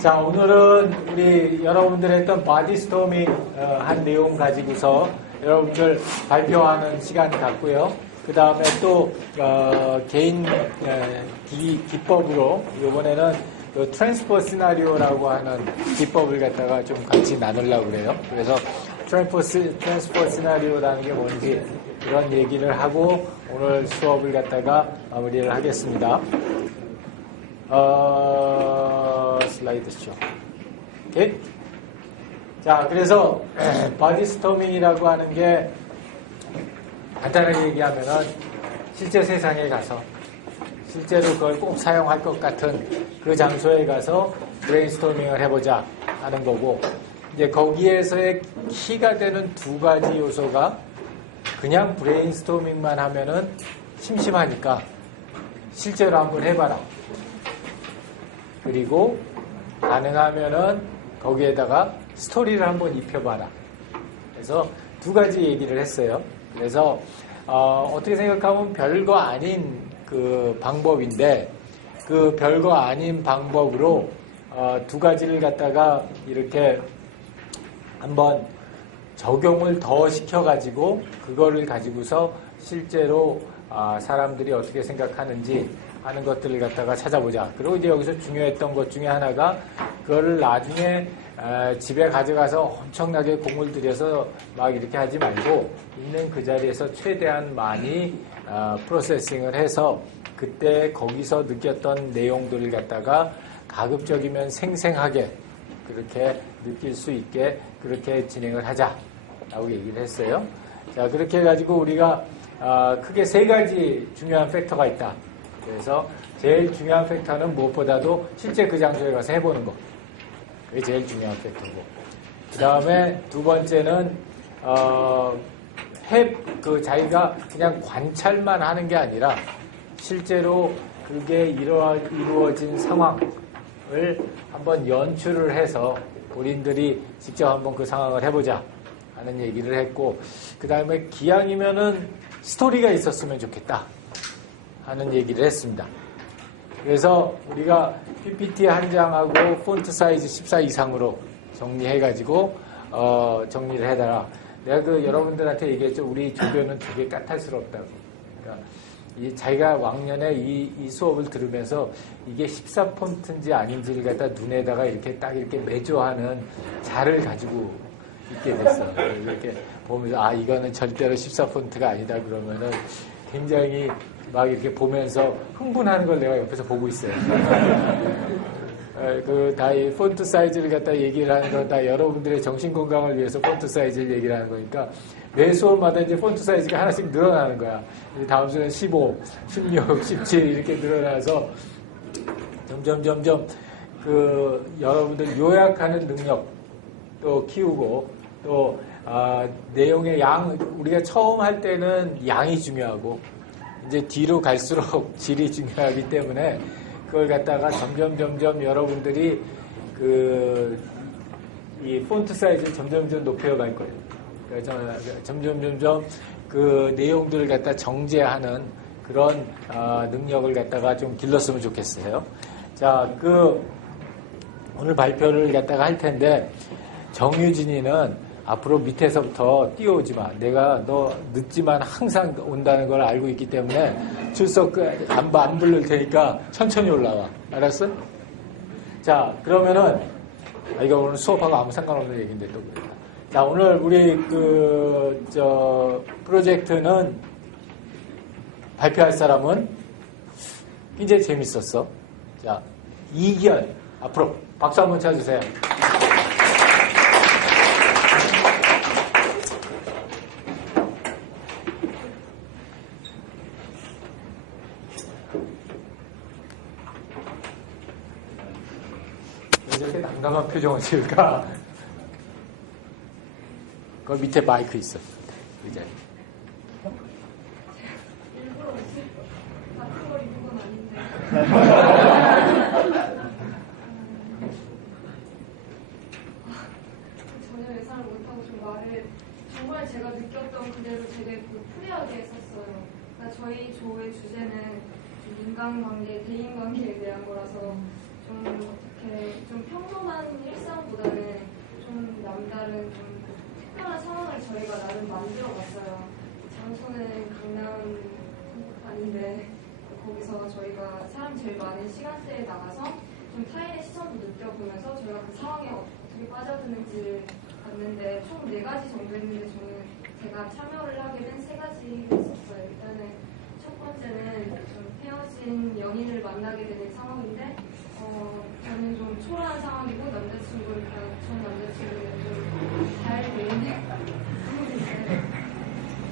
자, 오늘은 우리 여러분들 했던 바디스토밍 한 내용 가지고서 여러분들 발표하는 시간 갖고요. 그 다음에 또 개인 기법으로 이번에는 트랜스퍼 시나리오라고 하는 기법을 갖다가 좀 같이 나누려고 그래요. 그래서 트랜스퍼 시나리오라는 게 뭔지 그런 얘기를 하고 오늘 수업을 갖다가 마무리를 하겠습니다. 슬라이드 쇼. 오케이? 자, 그래서 바디스토밍이라고 하는 게 간단하게 얘기하면은 실제 세상에 가서 실제로 그걸 꼭 사용할 것 같은 그 장소에 가서 브레인스토밍을 해보자 하는 거고, 이제 거기에서의 키가 되는 두 가지 요소가 그냥 브레인스토밍만 하면은 심심하니까 실제로 한번 해봐라. 그리고 가능하면은 거기에다가 스토리를 한번 입혀봐라. 그래서 두 가지 얘기를 했어요. 그래서 어떻게 생각하면 별거 아닌 그 방법인데 그 별거 아닌 방법으로 두 가지를 갖다가 이렇게 한번 적용을 더 시켜가지고 그거를 가지고서 실제로 사람들이 어떻게 생각하는지 하는 것들을 갖다가 찾아보자. 그리고 이제 여기서 중요했던 것 중에 하나가 그거를 나중에 집에 가져가서 엄청나게 공을 들여서 막 이렇게 하지 말고 있는 그 자리에서 최대한 많이 프로세싱을 해서 그때 거기서 느꼈던 내용들을 갖다가 가급적이면 생생하게 그렇게 느낄 수 있게 그렇게 진행을 하자라고 얘기를 했어요. 자, 그렇게 해가지고 우리가 크게 세 가지 중요한 팩터가 있다. 그래서 제일 중요한 팩터는 무엇보다도 실제 그 장소에 가서 해보는 거. 그게 제일 중요한 팩터고. 그 다음에 두 번째는, 자기가 그냥 관찰만 하는 게 아니라 실제로 그게 이루어진 상황을 한번 연출을 해서 본인들이 직접 한번 그 상황을 해보자 하는 얘기를 했고, 그 다음에 기왕이면은 스토리가 있었으면 좋겠다 하는 얘기를 했습니다. 그래서 우리가 PPT 한 장하고 폰트 사이즈 14 이상으로 정리해가지고 정리를 해달라. 내가 여러분들한테 얘기했죠. 우리 조교는 되게 까탈스럽다고. 그러니까 자기가 왕년에 이 수업을 들으면서 이게 14 폰트인지 아닌지를 갖다 눈에다가 이렇게 딱 이렇게 매조하는 자를 가지고 있게 됐어. 이렇게 보면서 이거는 절대로 14 폰트가 아니다 그러면은 굉장히 막 이렇게 보면서 흥분하는 걸 내가 옆에서 보고 있어요. 다 이 폰트 사이즈를 갖다 얘기를 하는 건 다 여러분들의 정신 건강을 위해서 폰트 사이즈를 얘기를 하는 거니까 매 수업마다 이제 폰트 사이즈가 하나씩 늘어나는 거야. 다음 수는 15, 16, 17 이렇게 늘어나서 점점 여러분들 요약하는 능력도 키우고 또 내용의 우리가 처음 할 때는 양이 중요하고 이제 뒤로 갈수록 질이 중요하기 때문에 그걸 갖다가 점점 여러분들이 이 폰트 사이즈를 점점 높여갈 거예요. 그래서 점점 그 내용들을 갖다 정제하는 그런 능력을 갖다가 좀 길렀으면 좋겠어요. 자, 오늘 발표를 갖다가 할 텐데 정유진이는 앞으로 밑에서부터 뛰어오지 마. 내가 너 늦지만 항상 온다는 걸 알고 있기 때문에 출석 안 부를 테니까 천천히 올라와. 알았어? 자, 그러면은 이거 오늘 수업하고 아무 상관없는 얘기인데 또 그래. 자, 오늘 우리 프로젝트는 발표할 사람은 굉장히 재밌었어. 자, 이기열 앞으로 박수 한번 쳐주세요. 이렇게 난감한 표정을 지을까? 그 밑에 마이크 있어. 이제. 같은 걸 입은 건 아닌데. 전혀 예상을 못하고 좀 말을 정말 제가 느꼈던 그대로 되게 프리하게 했었어요. 그러니까 저희 조의 주제는 좀 인간관계, 대인관계에 대한 거라서 좀 어떻게 좀 평범 좀 특별한 상황을 저희가 나름 만들어봤어요. 장소는 강남 아닌데 거기서 저희가 사람 제일 많은 시간대에 나가서 좀 타인의 시선도 느껴보면서 저희가 그 상황에 어떻게 빠져드는지를 봤는데 총 4가지 정도 했는데 저는 제가 참여를 하게 된 3가지가 있었어요. 일단은 첫 번째는 좀 헤어진 연인을 만나게 되는 상황인데 저는 좀 초라한 상황이고 전 남자친구는 좀 잘 되는 상황인데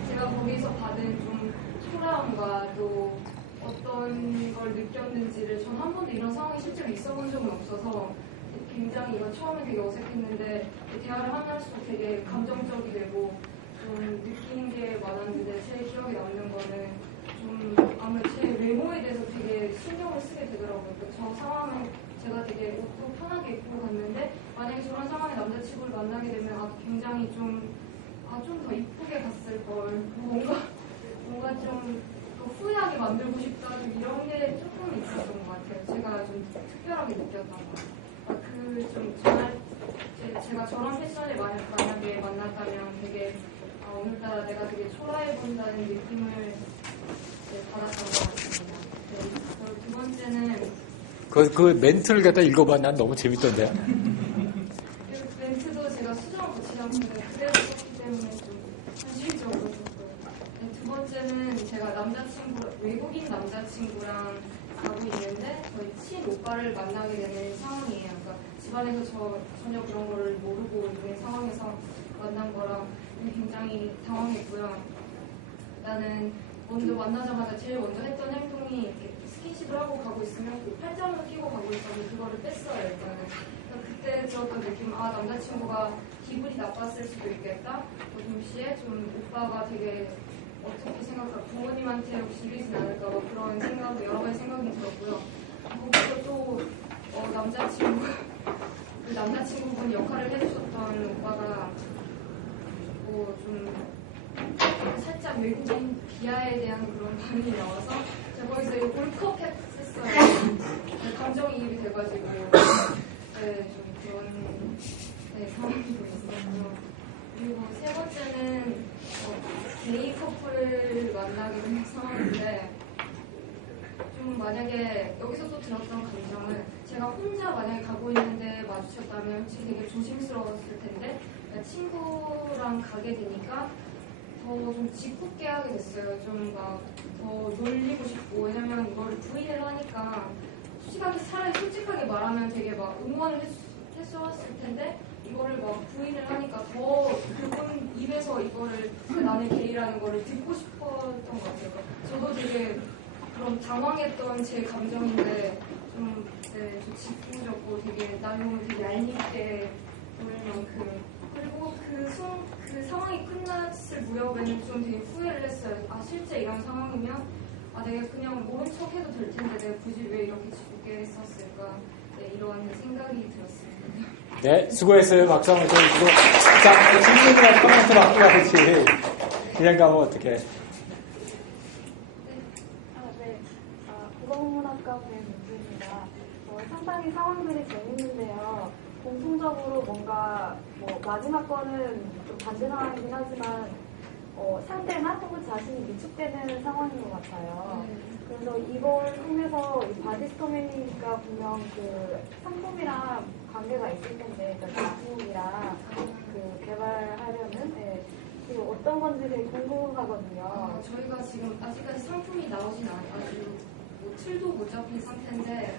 제가 거기서 받은 좀 초라함과 또 어떤 걸 느꼈는지를 전 한 번도 이런 상황이 실제로 있어본 적은 없어서 굉장히 이거 처음에 되게 어색했는데 대화를 하면 할수록 되게 감정적이 되고 좀 느끼는 게 많았는데 제 기억에 남는 거는 좀 아무래도 제 외모에 대해서 되게 신경을 쓰게 되더라고요. 저 상황은 제가 되게 옷도 편하게 입고 갔는데 만약에 저런 상황에 남자친구를 만나게 되면 굉장히 좀 더 이쁘게 갔을 걸 뭔가 좀 후회하게 만들고 싶다 좀 이런 게 조금 있었던 것 같아요. 제가 좀 특별하게 느꼈던 것 같아요. 제가 저런 패션을 만약에 만났다면 되게 오늘따라 내가 되게 초라해 보인다는 느낌을 받았던 것 같습니다. 네, 두 번째는 그 멘트를 갖다 읽어봐. 난 너무 재밌던데. 그 멘트도 제가 수정을 고치지 않고 그대로 썼기 때문에 좀 현실적으로 좋고요. 네, 두 번째는 제가 외국인 남자친구랑 가고 있는데 저희 친오빠를 만나게 되는 상황이에요. 그러니까 집안에서 전혀 그런 거를 모르고 있는 상황에서 만난 거랑 굉장히 당황했고요. 나는 먼저 만나자마자 제일 먼저 했던 행동이 이렇게 스킨십을 하고 가고 있으면 팔짱을 끼고 가고 있었는데 그거를 뺐어요. 일단은 그때 들었던 느낌, 남자친구가 기분이 나빴을 수도 있겠다. 동시에 좀 오빠가 되게 어떻게 생각할까, 부모님한테 혹시 이러진 않을까 그런 생각, 여러 가지 생각이 들었고요. 거기서 또 남자친구분 역할을 해주셨던 오빠가 좀 살짝 외국인 비하에 대한 그런 반응이 나와서 제가 거기서 울컥했어요. 감정이입이 돼가지고 좀 그런 상황도 있었고요. 그리고 세 번째는 게이 커플을 만나게 된 상황인데 좀 만약에 여기서 또 들었던 감정은 제가 혼자 만약에 가고 있는데 마주쳤다면 솔직히 되게 조심스러웠을 텐데 친구랑 가게 되니까 더 좀 짓궂게 하게 됐어요. 좀 막 더 놀리고 싶고 왜냐면 이걸 부인을 하니까 차라리 솔직하게 말하면 되게 막 응원을 했었을 텐데 이거를 막 부인을 하니까 더 그분 입에서 이거를 나는 게이라는 거를 듣고 싶었던 것 같아요. 저도 되게 그런 당황했던 제 감정인데 좀 짓궂었고 되게 남의 몸을 되게 얄밉게 보일 만큼 그리고 그 상황이 끝났을 무렵에는 좀 되게 후회를 했어요. 실제 이런 상황이면 내가 그냥 모른 척 해도 될 텐데 내가 굳이 왜 이렇게 짓궂게 했었을까 이런 생각이 들었습니다. 네, 수고했어요. 박수 한번 쳐주시고. 자, 질문이랑 코멘트 받고 가야지. 그냥 가면 어떡해. 국어국문학과부의 문주입니다. 상당히 상황들이 재밌는데요. 공통적으로 뭔가 마지막 거는 좀 반대 상황이긴 하지만 상대나 혹은 자신이 위축되는 상황인 것 같아요. 그래서 이걸 통해서 이 바디스토밍이니까 분명 그 상품이랑 관계가 있을 텐데, 그러니까 제품이랑 개발하려는 지금 어떤 건지 되게 궁금하거든요. 저희가 지금 아직까지 상품이 나오진 않아가지고 틀도 못 잡힌 상태인데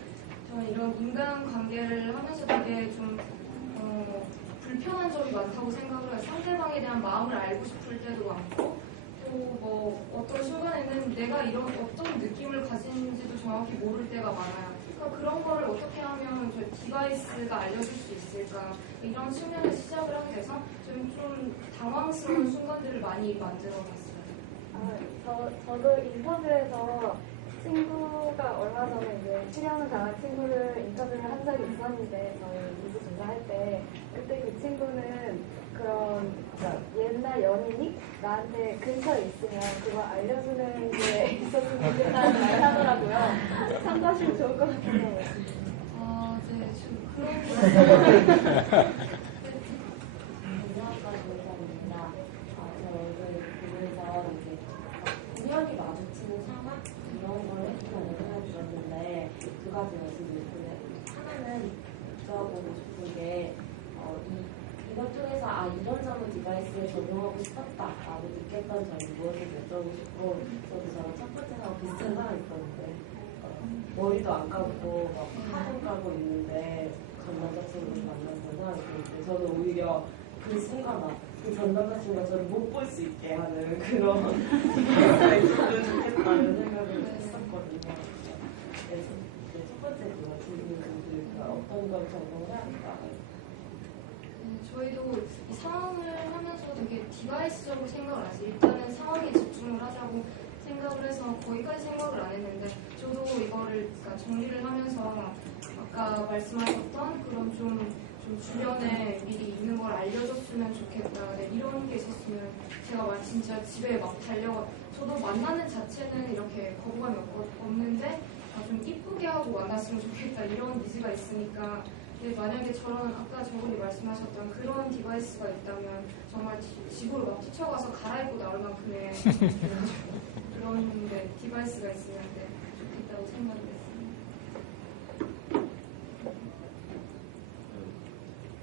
저는 이런 인간관계를 하면서 되게 좀 불편한 점이 많다고 생각을 해요. 상대방에 대한 마음을 알고 싶을 때도 많고 또 어떤 순간에는 내가 이런 어떤 느낌을 가지는지도 정확히 모를 때가 많아요. 그러니까 그런 거를 어떻게 하면 디바이스가 알려줄 수 있을까 이런 측면에서 시작을 하게 돼서 좀 당황스러운 순간들을 많이 만들어봤어요. 저도 인터뷰에서 친구가 얼마 전에 이제 실형을 당한 친구를 인터뷰를 한 적이 있었는데 저희 미드 조사할 때 그때 그 친구는 그런 옛날 연인이 나한테 근처에 있으면 그거 알려주는 게 있었으면 좋겠다는 말 하더라고요. 참고하시면 좋을 것 같아요. 네, 좀 그런 거 저를 보면서 이제 우연히 마주치는 상황 이런 거를 해주는 생각이 들었는데 두 가지 말씀드리는데 하나는 여쭤보고 싶은 게 이것 중에서 이런 점을 디바이스에 적용하고 싶었다라고 느꼈던 점이 무엇을 여쭤보고 싶고 저랑 첫 번째랑 비슷한 상황이 있었는데 머리도 안 감고 막 화분 까고 있는데 전 남자친구를 만났던 상황이 있었는데 저는 오히려 그 순간 그 전 남자친구가 저를 못 볼 수 있게 하는 그런 디바이스가 있으면 좋겠다는 생각을 했었거든요. 그래서 첫 번째 질문은 어떤 걸 적용해야 할까? 저희도 이 상황을 하면서 되게 디바이스적으로 생각을 하지 일단은 상황에 집중을 하자고 생각을 해서 거기까지 생각을 안 했는데 저도 이거를 그러니까 정리를 하면서 아까 말씀하셨던 그런 좀 주변에 미리 있는 걸 알려줬으면 좋겠다. 네, 이런 게 있었으면 제가 진짜 집에 막 저도 만나는 자체는 이렇게 거부감이 없는데 좀 이쁘게 하고 만났으면 좋겠다. 이런 니즈가 있으니까 만약에 저런 아까 저분이 말씀하셨던 그런 디바이스가 있다면 정말 집으로 막 뛰쳐가서 갈아입고 나올 만큼의 그런 디바이스가 있으면 좋겠다고 생각을 했습니다.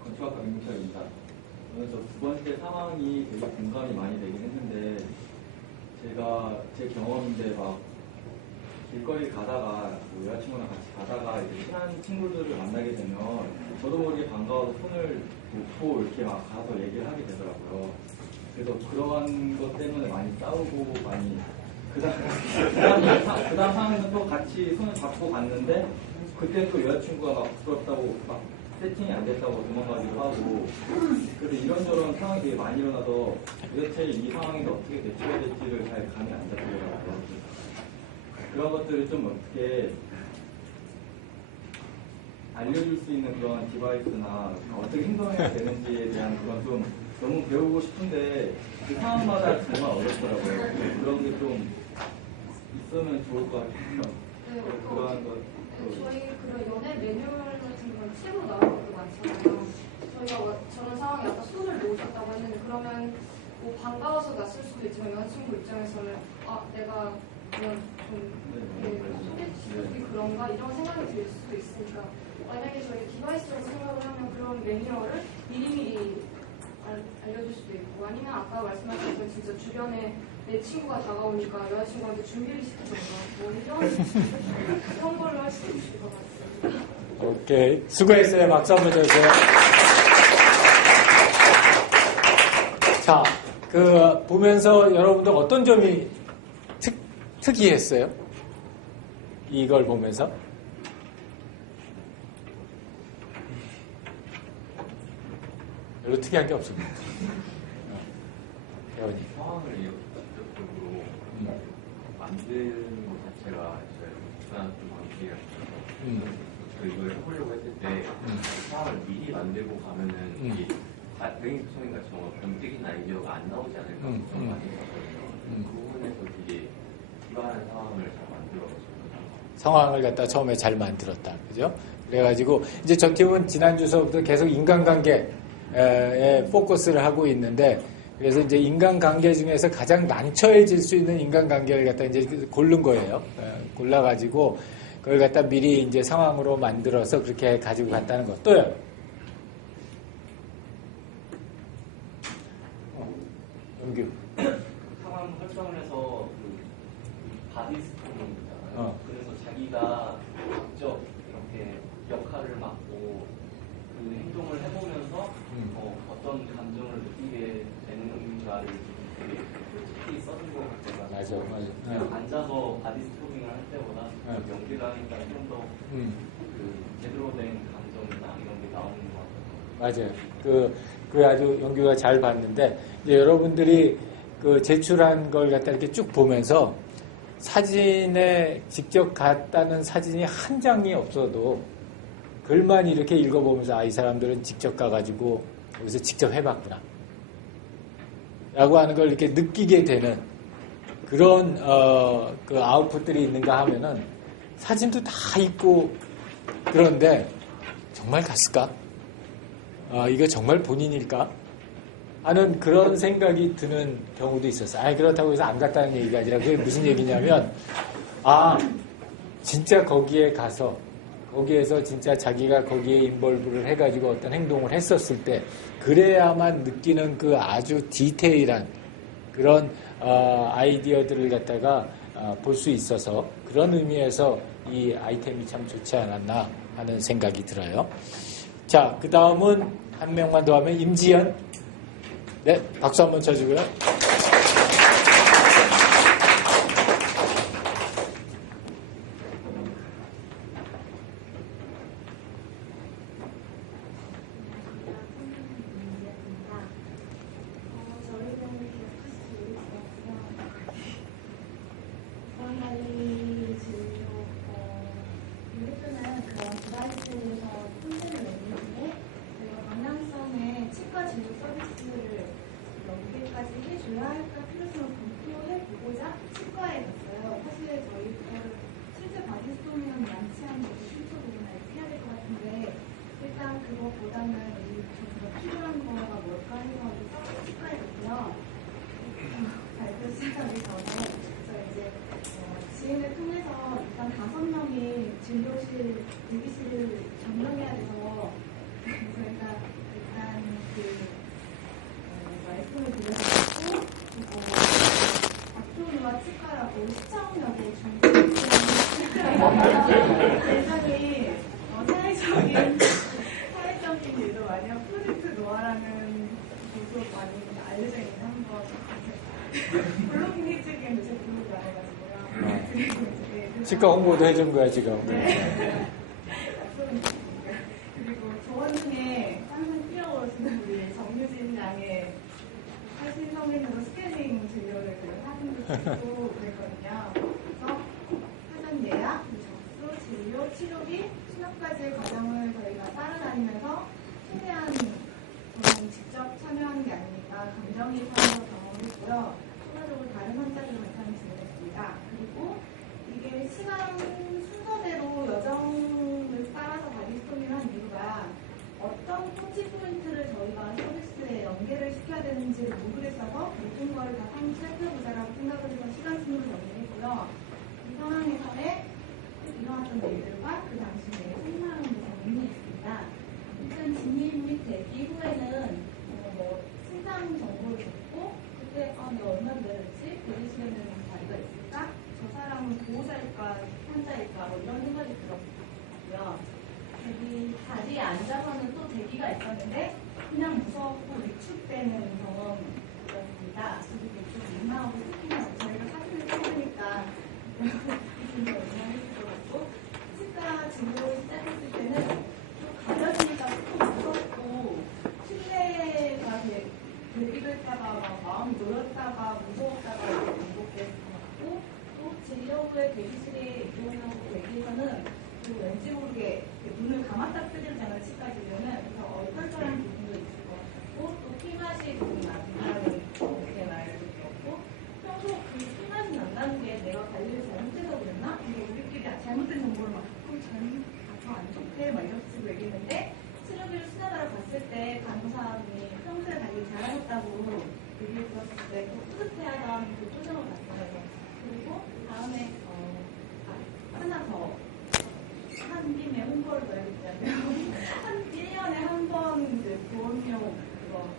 건축학과 김민철입니다. 오늘 두 번째 상황이 되게 공감이 많이 되긴 했는데 제가 제 경험인데 막 길거리 가다가 여자친구랑 같이 가다가 이제 친한 친구들을 만나게 되면 저도 모르게 반가워서 손을 놓고 이렇게 막 가서 얘기를 하게 되더라고요. 그래서 그런 것 때문에 많이 싸우고 많이 그다음 상황에서 또 같이 손을 잡고 갔는데 그때 또 여자친구가 막 부끄럽다고 막 세팅이 안 됐다고 도망가기도 하고 그래서 이런저런 상황이 되게 많이 일어나서 도대체 이 상황에서 어떻게 대처해야 될지를 잘 감이 안 잡히더라고요. 그런 것들을 좀 어떻게 알려줄 수 있는 그런 디바이스나 어떻게 행동해야 되는지에 대한 그런 좀 너무 배우고 싶은데 그 상황마다 정말 어렵더라고요. 그런 게 좀 있으면 좋을 것 같아요. 네, 그런 것. 저희 그런 연애 매뉴얼 같은 건 책으로 나올 것도 많잖아요. 저희가 저런 상황에 아까 손을 놓으셨다고 했는데 그러면 뭐 반가워서 났을 수도 있지만 여자친구 입장에서는 내가 그냥 좀 소개시켜주기 그런가 이런 생각이 들 수도 있으니까 만약에 저희 디바이스로 생각을 하면 그런 매뉴얼을 미리미리 알려줄 수도 있고 아니면 아까 말씀하신 건 진짜 주변에 내 친구가 다가오니까 여자친구한테 준비를 시키던가 뭐 이런 걸로 할 수도 있을 것 같습니다. 오케이. 수고했어요. 박수 한번 쳐주세요. 자, 보면서 여러분들 어떤 점이 특이했어요? 이걸 보면서? 별로 특이한 게 없습니다. 대원이. 상황을 직접적으로 만드는 것 자체가 저희랑 좀 관계가 있어서 저희 이걸 해보려고 했을 때 상황을 미리 만들고 가면은 이게 랭이 소송인 것처럼 병적인 아이디어가 안 나오지 않을까 걱정 많이 했었거든요. 그 부분에서 되게 기발한 상황을 잘 만들어가지고 상황을 갖다 처음에 잘 만들었다. 그죠? 그래가지고 이제 저 팀은 지난주 수업부터 계속 인간관계에 포커스를 하고 있는데 그래서 이제 인간관계 중에서 가장 난처해질 수 있는 인간관계를 갖다 이제 고른 거예요. 골라가지고 그걸 갖다 미리 이제 상황으로 만들어서 그렇게 가지고 갔다는 것. 또요? 영규. 상황 설정을 해서 그 바디 스토링 있잖아요. 그래서 자기가 직접 이렇게 역할을 맡고 그 행동을 해보면서 어떤 감정을 느끼게 되는가를 되게 솔직히 써준 것 같아요. 맞아. 그냥 앉아서 바디 스토링을 할 때보다 연기를 하니까 좀 더 그 제대로 된 감정이나 이런 게 나오는 것 같아요. 맞아요. 그 아주 영규가 잘 봤는데, 이제 여러분들이 그 제출한 걸 갖다 이렇게 쭉 보면서 사진에 직접 갔다는 사진이 한 장이 없어도 글만 이렇게 읽어보면서 이 사람들은 직접 가가지고 여기서 직접 해봤구나. 라고 하는 걸 이렇게 느끼게 되는 그런, 그 아웃풋들이 있는가 하면은 사진도 다 있고 그런데 정말 갔을까? 이거 정말 본인일까? 하는 그런 생각이 드는 경우도 있었어요. 아니, 그렇다고 해서 안 갔다는 얘기가 아니라 그게 무슨 얘기냐면, 진짜 거기에 가서, 거기에서 진짜 자기가 거기에 인볼브를 해가지고 어떤 행동을 했었을 때, 그래야만 느끼는 그 아주 디테일한 그런 아이디어들을 갖다가 볼 수 있어서 그런 의미에서 이 아이템이 참 좋지 않았나 하는 생각이 들어요. 자, 그 다음은 한 명만 더 하면 임지연. 네, 박수 한번 쳐주고요. 사회적인 일도 많이 하고 프로젝트 노아라는 곳도 많이 알려져 있는 한번 블로깅 쪽에 요새 블로그 나와가지고요. 치과 홍보도 해준 거야 지금. 네. 그리고 조언 중에 항상 뛰어오르시는 우리 정유진 양의 사실 성인으로 스캐닝 진료를 하는 것도 그랬거든요. 그래서 사전 예약, 접수, 진료, 치료비, 수납까지의 과정을 저희가 따라다니면서 최대한 저는 직접 참여하는 게 아니니까 감정이입하면서 경험했고요. 추가적으로 다른 환자들 관찰을 진행했습니다. 그리고 이게 시간 순서대로 여정을 따라서 바디스토밍을 한 이유가 어떤 터치 포인트를 저희가 서비스에 연계를 시켜야 되는지를 모르겠어서 모든 거를 다 살펴보자라고 생각을 해서 시간 순으로 정리했고요. 이 상황에서의 일어났던 일들과 그 당시 내 생각을 정리했습니다. 일단 진입 및 대기 후에는 신상 정보를 줬고 그때 내가 얼마 기다렸지? 대기 시간에는 자리가 있을까? 저 사람은 보호자일까? 환자일까? 이런 생각이 들었고요. 자리에 앉아서는 또 대기가 있었는데 그냥 무섭고 위축되는 경험이었습니다. 그리고 좀 민망하고 특히나 저희가 사진을 찍으니까 진짜 민망했을 것 같고 치과 진료 시작했을 때는 좀 가려지니까 조금 무섭고 신뢰가 되기도 했다가 막 마음이 놓였다가 무서웠다가 이렇게 반복됐을 것 같고 또 진료 후에 대기실에 이동하고 대기에서는 왠지 모르게 눈을 감았다 뜨잖아요, 치과 진료는. 그래서 털털한 부분도 있을 것 같고, 또 피맛이 조금 나는 이렇게 말도 들었고, 평소 그 피맛이 난다는 게 내가 관리를 잘못해서 그랬나? 근데 우리끼리 잘못된 정보를 막, 안 좋대, 막 이런 식으로 얘기했는데, 치료비를 수납하러 갔을 때 간호사분이 평소에 관리 잘하셨다고 얘기를 들었을 때, 뿌듯해하던 그 표정을 봤어요. 그리고 다음에, 하나 더. 한 김에 홍보를 더 해주자면 1년에 한 번 보험료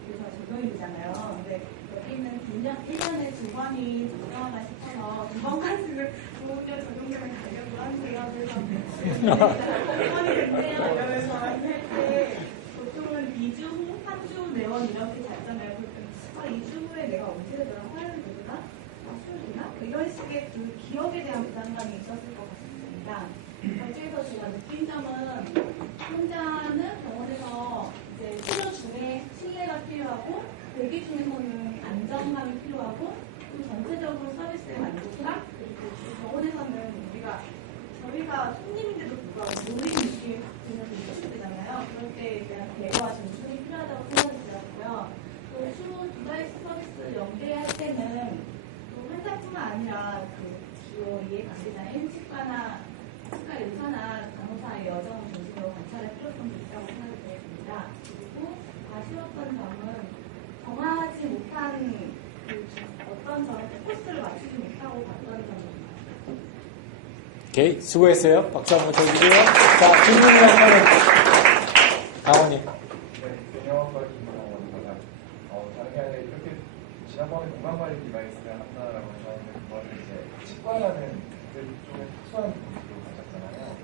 그래서 적용이 되잖아요. 근데 여기는 1년에 2번이 적용하나 싶어서 2번까지는 보험료 적용되면 가려고 하는데요. 그래서 5번이 됐네요. 이러면서 할 때 보통은 2주 후, 3주 내원 이렇게 잡잖아요. 그랬더니 2주 후에 내가 언제 되더라? 화요일 되더라? 수요일이나? 이런 식의 그 기억에 대한 부담감이 있었을 것 같습니다. 여기에서 제가 느낀 점은 환자는 병원에서 이제 치료 중에 신뢰가 필요하고 대기 중에서는 안정감이 필요하고 또 전체적으로 서비스의 만족감 그리고 병원에서는 저희가 손님인데도 불구하고 모르는 느낌이 확 들면서 느껴지잖아요. 그럴 때에 대한 대화와 진술이 필요하다고 생각이 들었고요. 또 주 2달 서비스 연계할 때는 또 환자뿐만 아니라 그 주요 이해관계자인 치과 의사나 간호사의 여정을 중심으로 관찰할 필요성도 있다고 생각이 되었습니다. 그리고 아쉬웠던 점은 정확 오케이, 수고했어요. 박수 한번 쳐주고요. 자, 질문이 하면 강원님. 네, 경영학과 김강원입니다. 다른 게 아니라 이렇게 지난번에 건강관리 디바이스를 한다라고 하셨는데 그거를 이제 치과라는 좀 특수한 분으로 가졌잖아요.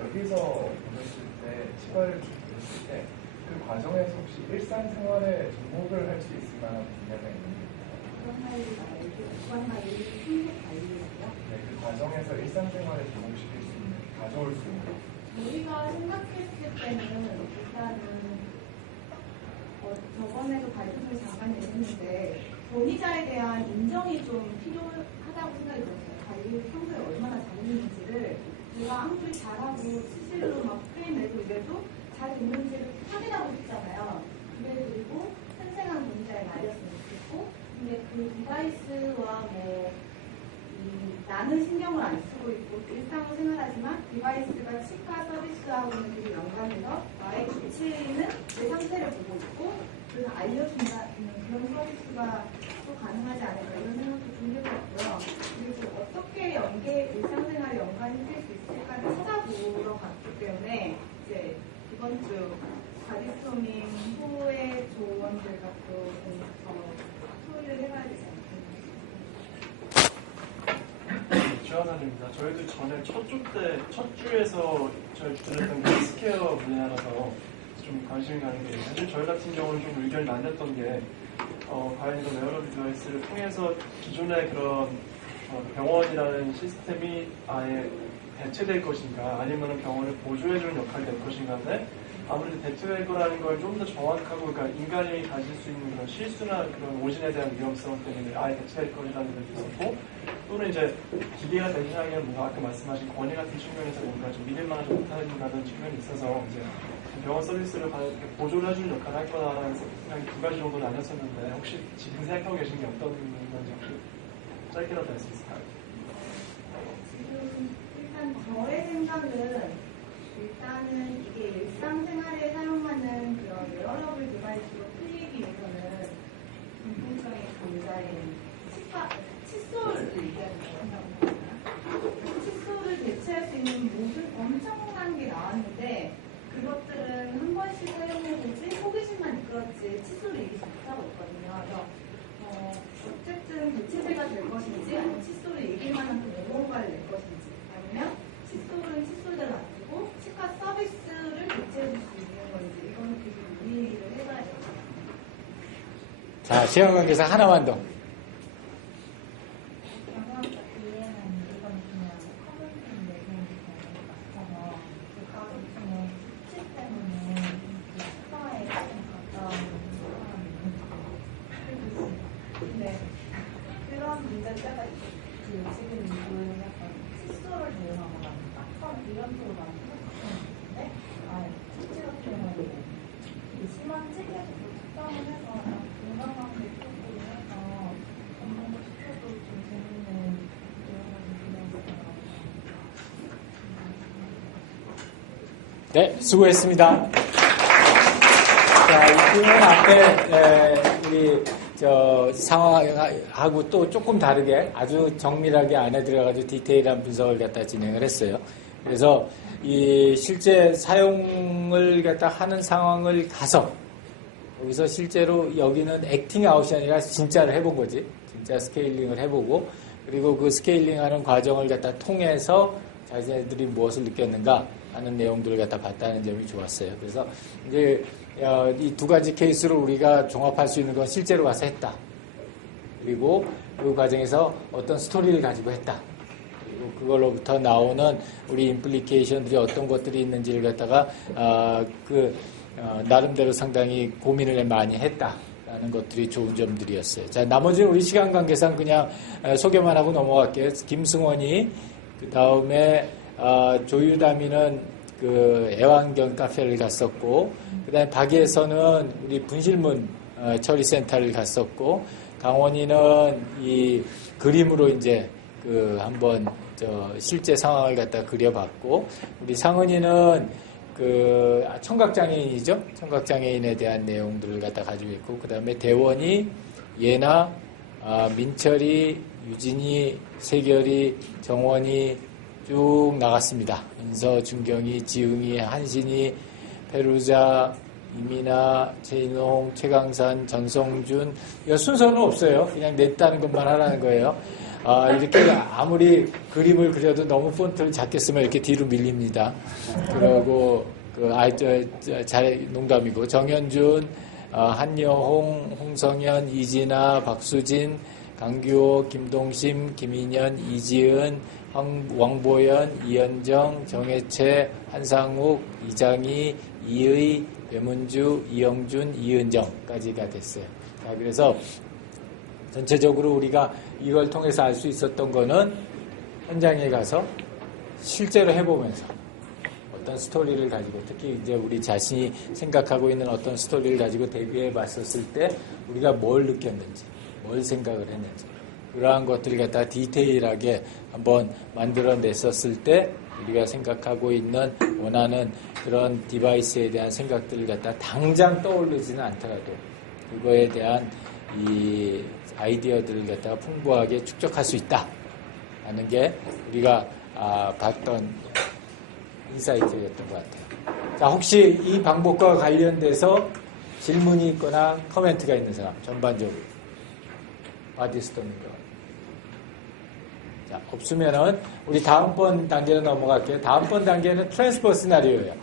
여기서 보셨을 때 치과를 보셨을 때 그 과정에서 혹시 일상생활에 접목을 할 수 있을 만한 분야가 있는가요? 건강관리, 신속 관리라고요? 네, 그 과정에서 일상생활에 접목시킬 수 있는, 가져올 수 있는. 우리가 생각했을 때는 일단은 저번에도 발표를 잠깐 얘기했는데 권위자에 대한 인정이 좀 필요하다고 생각이 들었어요. 관리를 평소에 얼마나 잘했는지를 내가 아무리 잘하고 스스로 막 프레임 내고 이래도 잘 됐는지를 확인하고 싶잖아요. 그리고 생생한 권위자에 말렸으면 좋겠고 근데 그 디바이스와 나는 신경을 안 쓰고 있고 일상으로 생활하지만 디바이스가 치과 서비스하고는 되게 연관해서 나의 기체는 내 상태를 보고 있고 그래서 알려준다는 그런 서비스가 또 가능하지 않을까 이런 생각도 좀 해봤고요. 그리고 어떻게 일상생활에 연관시킬 수 있을까를 찾아보러 갔기 때문에 이제 이번 주 바디스토밍 후의 조언들 갖고 토의를 해봐야 되지 않겠습니까? 주하산입니다. 저희도 전에 첫 주에서 저희 들었던 게 스퀘어 분야라서 좀 관심이 가는 게 사실 저희 같은 경우는 좀 의견이 나뉘었던 게 과연 이런 웨어러블 디바이스를 통해서 기존의 그런 병원이라는 시스템이 아예 대체될 것인가 아니면 병원을 보조해주는 역할이 될 것인가인데 아무래도 대체될 거라는 걸 좀 더 정확하고 그러니까 인간이 가질 수 있는 그런 실수나 그런 오진에 대한 위험성 때문에 아예 대체될 것이라는 것도 있었고 또는 이제 기계가 대신하기에는 뭔가 아까 말씀하신 권위 같은 측면에서 뭔가 좀 믿을만하지 못한다는 측면이 있어서 이제 병원 서비스를 보조를 해주는 역할을 할 거다라는 생각이 두 가지 정도 나눴었는데 혹시 지금 생각하고 계신 게 어떤 건지 혹시 짧게라도 알 수 있을까요? 지금 일단 저의 생각은 일단은 이게 일상생활에 사용하는 그런 웨어러블 디바이스로 풀리기 위해서는 공통적인 강자인 칫솔을 얘기하는 거 생각합니다. 칫솔을 대체할 수 있는 모든 엄청난 게 나왔는데 그것들은 한 번씩 사용해보지 호기심만 이끌었지 칫솔을 얘기 못하고 있거든요. 그래서 어쨌든 대체제가 될 것인지 아니면 칫솔을 얘기할 만한 무언가를 낼 것인지 아니면 칫솔은 칫솔대로 놔두고 치과 서비스를 대체해줄 수 있는 건지 이거는 계속 논의를 해봐야 돼요. 자, 시간 관계상 하나만 더. 그런 문제가 지금 이거는 약간 칫솔을 대용하거나 이런 쪽으로 많이 생각하는데 칫솔 같은 경우는 심한 찌개도 특성을 해서 건강하게 쪽으로 해서 건강을 시켜도 좀 재밌는 네, 수고했습니다. 자, 이분은 앞에 우리 상황하고 또 조금 다르게 아주 정밀하게 안에 들어가지고 디테일한 분석을 갖다 진행을 했어요. 그래서 이 실제 사용을 갖다 하는 상황을 가서 여기서 실제로 여기는 액팅 아웃이 아니라 진짜를 해본 거지. 진짜 스케일링을 해보고 그리고 그 스케일링하는 과정을 갖다 통해서 자신들이 무엇을 느꼈는가 하는 내용들을 갖다 봤다는 점이 좋았어요. 그래서 이제 이 두 가지 케이스로 우리가 종합할 수 있는 건 실제로 가서 했다. 그리고 그 과정에서 어떤 스토리를 가지고 했다. 그리고 그걸로부터 나오는 우리 임플리케이션들이 어떤 것들이 있는지를 갖다가 나름대로 상당히 고민을 많이 했다라는 것들이 좋은 점들이었어요. 자, 나머지는 우리 시간 관계상 그냥 소개만 하고 넘어갈게요. 김승원이 그 다음에 조유담이는 그 애완견 카페를 갔었고, 그 다음에 박예선은 우리 분실문 처리센터를 갔었고, 강원이는 이 그림으로 이제 그 한번 실제 상황을 갖다 그려봤고, 우리 상은이는 그 청각장애인이죠. 청각장애인에 대한 내용들을 갖다 가지고 있고, 그 다음에 대원이, 예나, 민철이, 유진이, 세결이, 정원이, 쭉 나갔습니다. 은서, 준경이, 지웅이, 한신이, 페루자, 이민아, 최인홍, 최강산, 전성준. 이 순서는 없어요. 그냥 냈다는 것만 하라는 거예요. 이렇게 아무리 그림을 그려도 너무 폰트를 작게 쓰면 이렇게 뒤로 밀립니다. 그리고 농담이고 정현준, 한여홍, 홍성현, 이진아, 박수진, 강규호, 김동심, 김인현, 이지은, 왕보연, 이현정, 정혜채, 한상욱, 이장희, 이의, 배문주, 이영준, 이은정까지가 됐어요. 자, 그래서 전체적으로 우리가 이걸 통해서 알 수 있었던 거는 현장에 가서 실제로 해보면서 어떤 스토리를 가지고 특히 이제 우리 자신이 생각하고 있는 어떤 스토리를 가지고 대비해 봤었을 때 우리가 뭘 느꼈는지, 뭘 생각을 했는지 그러한 것들을 갖다 디테일하게 한번 만들어냈었을 때 우리가 생각하고 있는 원하는 그런 디바이스에 대한 생각들을 갖다 당장 떠오르지는 않더라도 그거에 대한 이 아이디어들을 갖다가 풍부하게 축적할 수 있다 하는 게 우리가 봤던 인사이트였던 것 같아요. 자, 혹시 이 방법과 관련돼서 질문이 있거나 코멘트가 있는 사람 전반적으로 바디스토밍과 자, 없으면은 우리 다음번 단계로 넘어갈게요. 다음번 단계는 트랜스퍼 시나리오예요.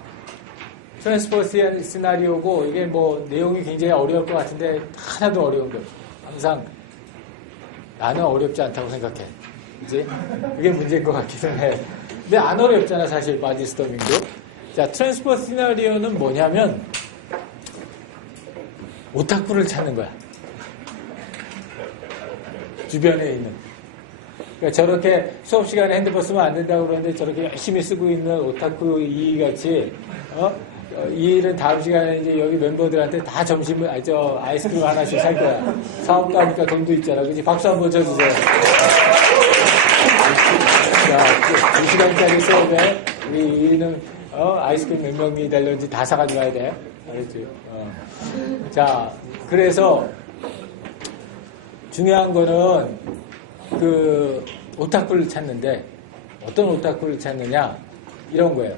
트랜스퍼 시나리오고 이게 뭐 내용이 굉장히 어려울 것 같은데 하나도 어려운 거 없어요. 항상 나는 어렵지 않다고 생각해. 그지? 그게 문제인 것 같기도 해. 근데 안 어렵잖아, 사실, 바디스토밍도. 자, 트랜스퍼 시나리오는 뭐냐면, 오타쿠를 찾는 거야. 주변에 있는. 그러니까 저렇게 수업 시간에 핸드폰 쓰면 안 된다고 그러는데 저렇게 열심히 쓰고 있는 오타쿠 이같이, 이 일은 다음 시간에 이제 여기 멤버들한테 다 점심을, 아이스크림 하나씩 살 거야. 사업가니까 돈도 있잖아. 그치? 박수 한번 쳐주세요. 자, 2시간짜리 수업에 우리 이는, 아이스크림 몇 명이 달렸는지 다 사가지고 와야 돼. 알았지? 자, 그래서 중요한 거는 그 오타쿠를 찾는데 어떤 오타쿠를 찾느냐? 이런 거예요.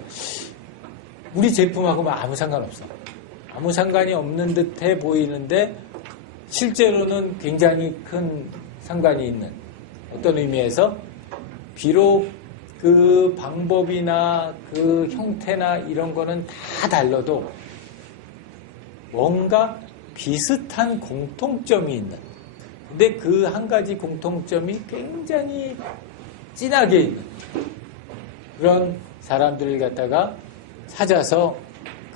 우리 제품하고는 아무 상관없어. 아무 상관이 없는 듯해 보이는데 실제로는 굉장히 큰 상관이 있는 어떤 의미에서 비록 그 방법이나 그 형태나 이런 거는 다 달라도 뭔가 비슷한 공통점이 있는 근데 그 한 가지 공통점이 굉장히 진하게 있는 그런 사람들을 갖다가 찾아서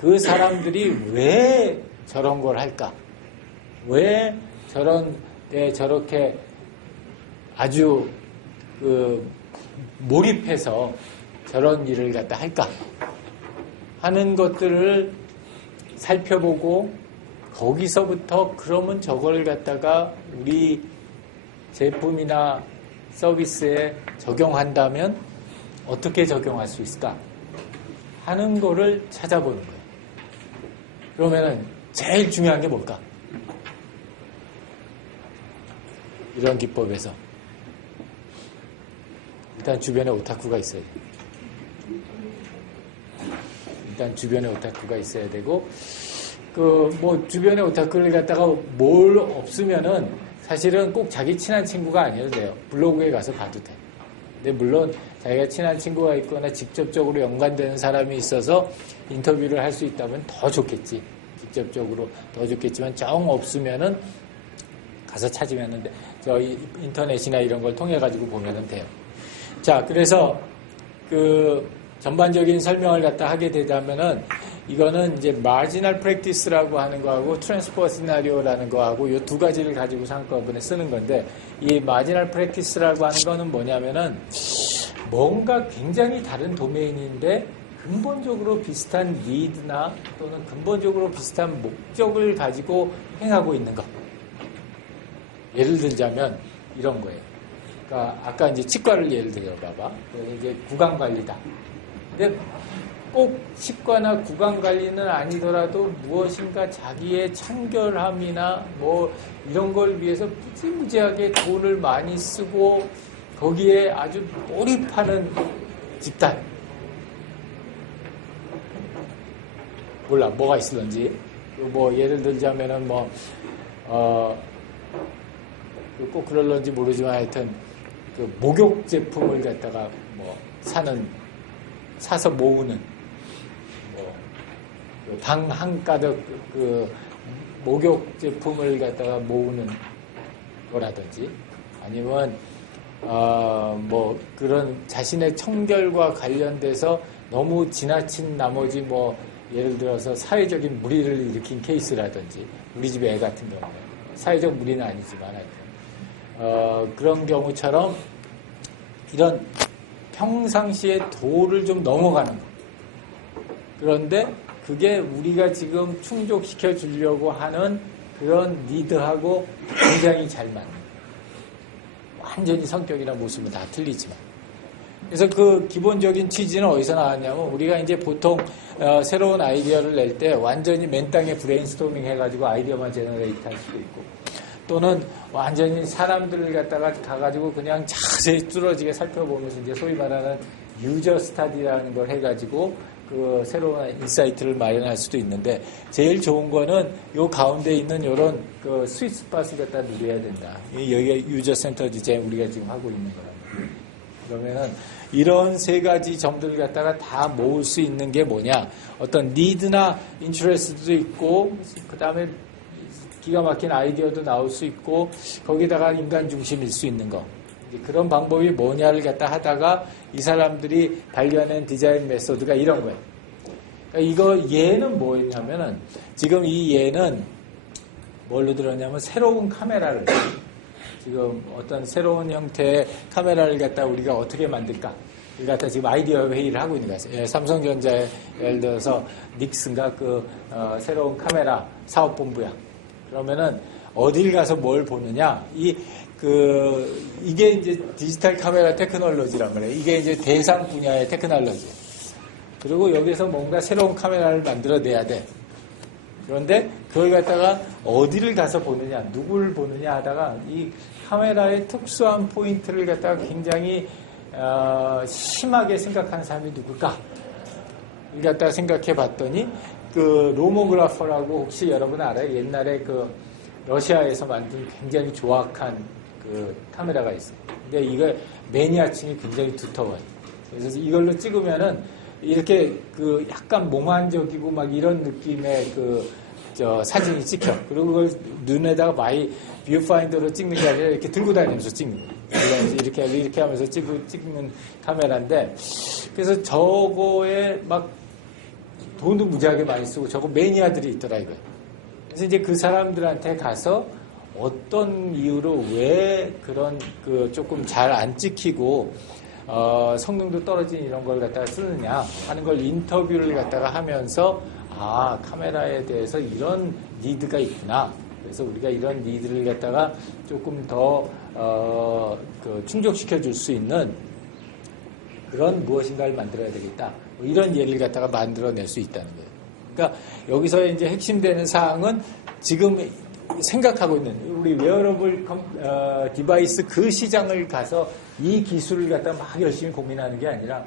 그 사람들이 왜 저런 걸 할까? 왜 저렇게 아주 몰입해서 저런 일을 갖다 할까? 하는 것들을 살펴보고 거기서부터 그러면 저걸 갖다가 우리 제품이나 서비스에 적용한다면 어떻게 적용할 수 있을까? 하는 거를 찾아보는 거예요. 그러면은 제일 중요한 게 뭘까? 이런 기법에서 일단 주변에 오타쿠가 있어야 돼요. 일단 주변에 오타쿠가 있어야 되고 주변에 오타쿠를 갖다가 뭘 없으면은 사실은 꼭 자기 친한 친구가 아니어도 돼요. 블로그에 가서 봐도 돼. 근데 물론 자기가 친한 친구가 있거나 직접적으로 연관되는 사람이 있어서 인터뷰를 할 수 있다면 더 좋겠지. 직접적으로 더 좋겠지만 정 없으면은 가서 찾으면 돼. 저희 인터넷이나 이런 걸 통해 가지고 보면은 돼요. 자, 그래서 전반적인 설명을 갖다 하게 되자면은 이거는 이제 마지널 프랙티스라고 하는 거하고 트랜스퍼 시나리오라는 거하고 이 두 가지를 가지고서 한꺼번에 쓰는 건데 이 마지널 프랙티스라고 하는 거는 뭐냐면은 뭔가 굉장히 다른 도메인인데 근본적으로 비슷한 니드나 또는 근본적으로 비슷한 목적을 가지고 행하고 있는 것. 예를 들자면 이런 거예요. 그러니까 아까 이제 치과를 예를 들어봐봐. 이제 구강 관리다. 근데 꼭 치과나 구강 관리는 아니더라도 무엇인가 자기의 청결함이나 뭐 이런 걸 위해서 무지무지하게 돈을 많이 쓰고 거기에 아주 몰입하는 집단. 몰라, 뭐가 있을런지. 뭐, 예를 들자면은 꼭 그럴런지 모르지만 하여튼, 그 목욕 제품을 갖다가 사서 모으는, 방 한가득 그 목욕 제품을 갖다가 모으는 거라든지, 아니면, 그런 자신의 청결과 관련돼서 너무 지나친 나머지 예를 들어서 사회적인 무리를 일으킨 케이스라든지, 우리 집에 애 같은 경우는 사회적 무리는 아니지만 하여튼 그런 경우처럼 이런 평상시의 도를 좀 넘어가는 거. 그런데 그게 우리가 지금 충족시켜 주려고 하는 그런 니드하고 굉장히 잘 맞는 거예요. 완전히 성격이나 모습은 다 틀리지만. 그래서 그 기본적인 취지는 어디서 나왔냐면, 우리가 이제 보통 새로운 아이디어를 낼 때 완전히 맨 땅에 브레인스토밍 해가지고 아이디어만 제너레이트 할 수도 있고, 또는 완전히 사람들을 갖다가 가가지고 그냥 자세히 뚫어지게 살펴보면서 이제 소위 말하는 유저 스타디라는 걸 해가지고 그 새로운 인사이트를 마련할 수도 있는데, 제일 좋은 거는 요 가운데 있는 요런 그 스윗 스팟을 갖다 누려야 된다. 여기가 유저 센터 디자인 우리가 지금 하고 있는 거랍니다. 그러면은 이런 세 가지 점들을 갖다가 다 모을 수 있는 게 뭐냐? 어떤 니드나 인트레스트도 있고, 그 다음에 기가 막힌 아이디어도 나올 수 있고, 거기다가 인간 중심일 수 있는 거. 그런 방법이 뭐냐를 갖다 하다가 이 사람들이 발견한 디자인 메소드가 이런 거예요. 그러니까 얘는 뭐였냐면은, 지금 이 얘는 뭘로 들었냐면 새로운 카메라를, 지금 어떤 새로운 형태의 카메라를 갖다 우리가 어떻게 만들까? 이걸 갖다 지금 아이디어 회의를 하고 있는 거예요. 삼성전자에 예를 들어서 닉슨가 새로운 카메라 사업본부야. 그러면은 어딜 가서 뭘 보느냐? 이게 이제 디지털 카메라 테크놀로지란 말이에요. 이게 이제 대상 분야의 테크놀로지. 그리고 여기서 뭔가 새로운 카메라를 만들어내야 돼. 그런데 그걸 갖다가 어디를 가서 보느냐, 누구를 보느냐 하다가 이 카메라의 특수한 포인트를 갖다가 굉장히 심하게 생각하는 사람이 누굴까? 이걸 갖다가 생각해 봤더니 그 로모그라퍼라고 혹시 여러분 알아요? 옛날에 그 러시아에서 만든 굉장히 조악한 그 카메라가 있어요. 근데 이거 매니아층이 굉장히 두터워요. 그래서 이걸로 찍으면은 이렇게 그 약간 몽환적이고 막 이런 느낌의 사진이 찍혀. 그리고 그걸 눈에다가 뷰파인더로 찍는 게 아니라 이렇게 들고 다니면서 찍는 거예요. 이렇게 하면서 찍는 카메라인데, 그래서 저거에 막 돈도 무지하게 많이 쓰고 저거 매니아들이 있더라 이거예요. 그래서 이제 그 사람들한테 가서 어떤 이유로 왜 그런 조금 잘 안 찍히고 성능도 떨어진 이런 걸 갖다가 쓰느냐 하는 걸 인터뷰를 갖다가 하면서, 카메라에 대해서 이런 니드가 있구나. 그래서 우리가 이런 니드를 갖다가 조금 더 충족시켜 줄 수 있는 그런 무엇인가를 만들어야 되겠다. 이런 예를 갖다가 만들어낼 수 있다는 거예요. 그러니까 여기서 이제 핵심되는 사항은 지금 생각하고 있는 우리 웨어러블 디바이스 그 시장을 가서 이 기술을 갖다 막 열심히 고민하는 게 아니라,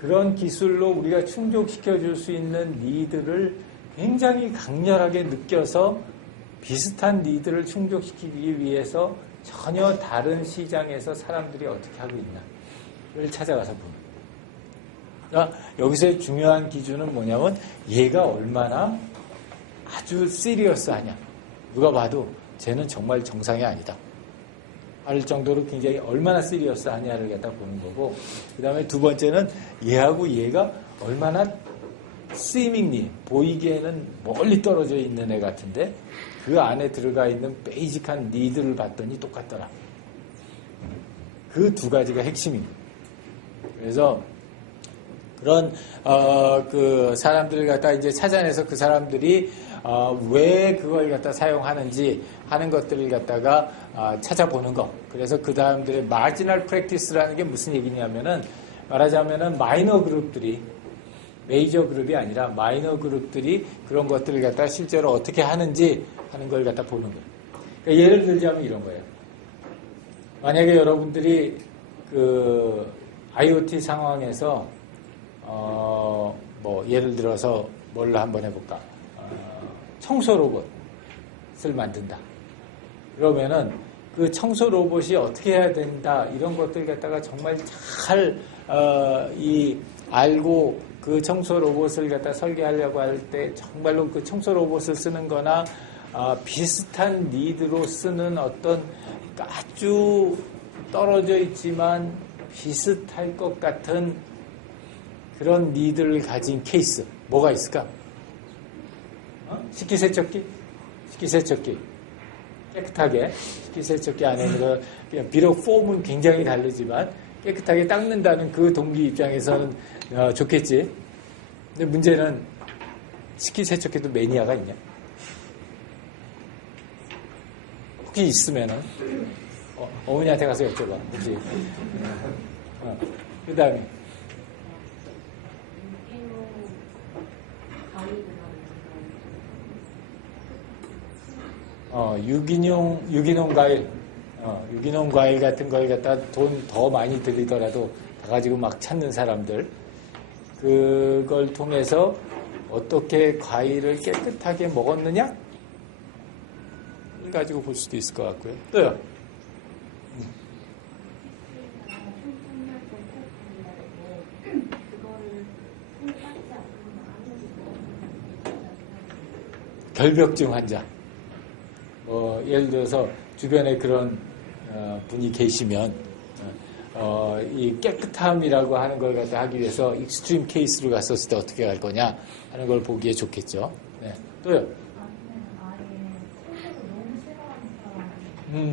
그런 기술로 우리가 충족시켜 줄 수 있는 니드를 굉장히 강렬하게 느껴서 비슷한 니드를 충족시키기 위해서 전혀 다른 시장에서 사람들이 어떻게 하고 있나를 찾아가서 보는 거예요. 그러니까 여기서의 중요한 기준은 뭐냐면 얘가 얼마나 아주 시리어스하냐. 누가 봐도 쟤는 정말 정상이 아니다 할 정도로 굉장히 얼마나 시리어스하냐를 갖다 보는 거고, 그 다음에 두 번째는 얘하고 얘가 얼마나 seemingly 보이기에는 멀리 떨어져 있는 애 같은데 그 안에 들어가 있는 베이직한 니드를 봤더니 똑같더라. 그 두 가지가 핵심입니다. 그래서 그런 그 사람들을 갖다 이제 찾아내서 그 사람들이 왜 그걸 갖다 사용하는지 하는 것들을 갖다가 찾아보는 거. 그래서 그 사람들의 마지널 프랙티스라는 게 무슨 얘기냐면은, 말하자면은 마이너 그룹들이, 메이저 그룹이 아니라 마이너 그룹들이 그런 것들을 갖다 실제로 어떻게 하는지 하는 걸 갖다 보는 거예요. 그러니까 예를 들자면 이런 거예요. 만약에 여러분들이 IoT 상황에서 예를 들어서 뭘 한번 해볼까? 청소 로봇을 만든다. 그러면은 그 청소 로봇이 어떻게 해야 된다 이런 것들 갖다가 정말 잘 알고 그 청소 로봇을 갖다 설계하려고 할 때 정말로 그 청소 로봇을 쓰는 거나 비슷한 니드로 쓰는 어떤 아주 떨어져 있지만 비슷할 것 같은 그런 니드를 가진 케이스 뭐가 있을까? 식기세척기? 식기세척기 깨끗하게 식기세척기 안에 있는 거 비록 폼은 굉장히 다르지만 깨끗하게 닦는다는 그 동기 입장에서는 좋겠지. 근데 문제는 식기세척기도 매니아가 있냐? 혹시 있으면은 어머니한테 가서 여쭤봐. 혹시. 그 다음에 유기농 과일, 유기농 과일 같은 걸 갖다 돈 더 많이 들이더라도 다 가지고 막 찾는 사람들, 그걸 통해서 어떻게 과일을 깨끗하게 먹었느냐? 을 가지고 볼 수도 있을 것 같고요. 또요. 결벽증 환자. 예를 들어서 주변에 그런 분이 계시면 이 깨끗함이라고 하는 걸 갖다 하기 위해서 익스트림 케이스로 갔었을 때 어떻게 할 거냐 하는 걸 보기에 좋겠죠. 네. 또요.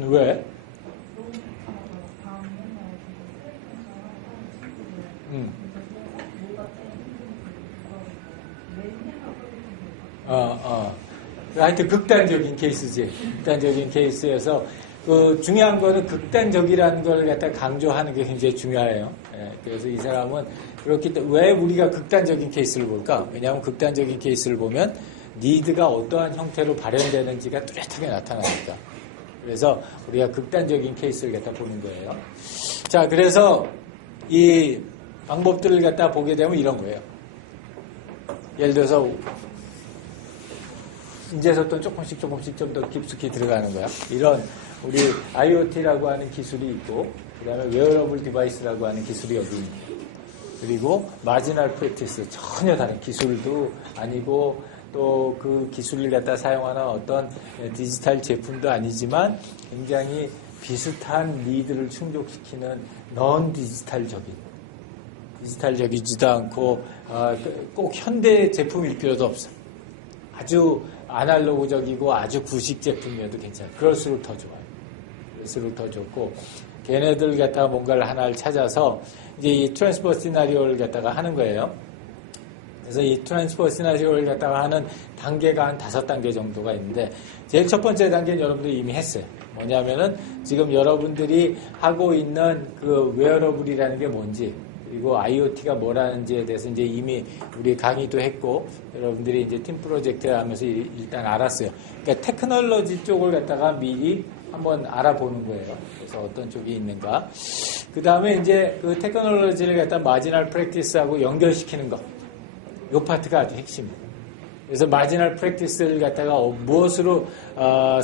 왜? 하여튼 극단적인 케이스지. 극단적인 케이스에서 그 중요한 거는 극단적이라는 걸 갖다 강조하는 게 굉장히 중요해요. 예, 그래서 이 사람은 그렇기 때문에 왜 우리가 극단적인 케이스를 볼까? 왜냐하면 극단적인 케이스를 보면 니드가 어떠한 형태로 발현되는지가 뚜렷하게 나타나니까. 그래서 우리가 극단적인 케이스를 갖다 보는 거예요. 자, 그래서 이 방법들을 갖다 보게 되면 이런 거예요. 예를 들어서 이제부터 조금씩 좀 더 깊숙이 들어가는 거야. 이런 우리 IoT라고 하는 기술이 있고, 그 다음에 웨어러블 디바이스라고 하는 기술이 여기 있고, 그리고 마지널 프랙티스, 전혀 다른 기술도 아니고, 또 그 기술을 갖다 사용하는 어떤 디지털 제품도 아니지만 굉장히 비슷한 니드를 충족시키는 넌 디지털적이지도 않고 꼭 현대 제품일 필요도 없어. 아주 아날로그적이고 아주 구식 제품이어도 괜찮아요. 그럴수록 더 좋아요. 그럴수록 더 좋고, 걔네들 갖다가 뭔가를 하나를 찾아서 이제 이 트랜스퍼 시나리오를 갖다가 하는 거예요. 그래서 이 트랜스퍼 시나리오를 갖다가 하는 단계가 한 5단계 정도가 있는데, 제일 첫 번째 단계는 여러분들이 이미 했어요. 뭐냐면은 지금 여러분들이 하고 있는 그 웨어러블이라는 게 뭔지, 그리고 IoT가 뭐라는지에 대해서 이제 이미 우리 강의도 했고, 여러분들이 이제 팀 프로젝트를 하면서 일단 알았어요. 그러니까 테크놀로지 쪽을 갖다가 미리 한번 알아보는 거예요. 그래서 어떤 쪽이 있는가. 그 다음에 이제 그 테크놀로지를 갖다 마지널 프랙티스하고 연결시키는 거. 요 파트가 아주 핵심이에요. 그래서 마지널 프랙티스를 갖다가 무엇으로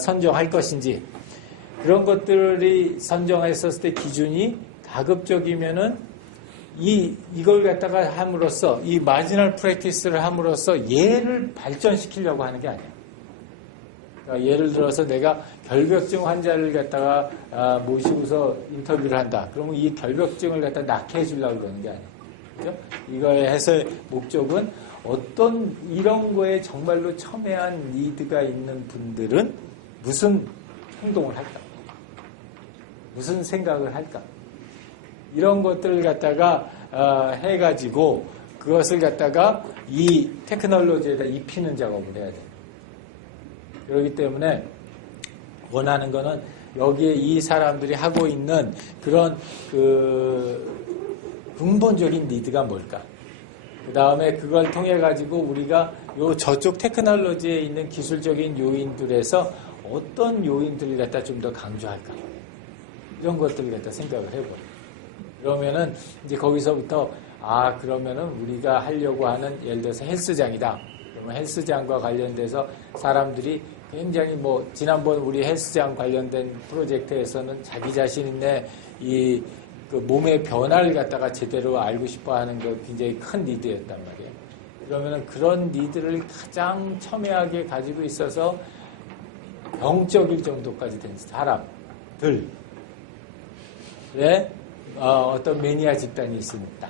선정할 것인지, 그런 것들이 선정했었을 때 기준이 가급적이면은 이걸 갖다가 함으로써, 이 마지널 프랙티스를 함으로써 얘를 발전시키려고 하는 게 아니에요. 그러니까 예를 들어서 내가 결벽증 환자를 갖다가 모시고서 인터뷰를 한다. 그러면 이 결벽증을 갖다 낫게 해주려고 그러는 게 아니에요. 그죠? 이거의 해설 목적은 어떤 이런 거에 정말로 첨예한 니드가 있는 분들은 무슨 행동을 할까? 무슨 생각을 할까? 이런 것들을 갖다가 해가지고 그것을 갖다가 이 테크놀로지에다 입히는 작업을 해야 돼요. 그렇기 때문에 원하는 거는 여기에 이 사람들이 하고 있는 그런 근본적인 니드가 뭘까? 그 다음에 그걸 통해 가지고 우리가 저쪽 테크놀로지에 있는 기술적인 요인들에서 어떤 요인들을 갖다 좀 더 강조할까? 이런 것들을 갖다 생각을 해보요. 그러면은 이제 거기서부터 그러면은 우리가 하려고 하는 예를 들어서 헬스장이다. 그러면 헬스장과 관련돼서 사람들이 굉장히 지난번 우리 헬스장 관련된 프로젝트에서는 자기 자신의 그 몸의 변화를 갖다가 제대로 알고 싶어 하는 거 굉장히 큰 니드였단 말이에요. 그러면은 그런 니드를 가장 첨예하게 가지고 있어서 병적일 정도까지 된 사람들, 어떤 매니아 집단이 있습니다.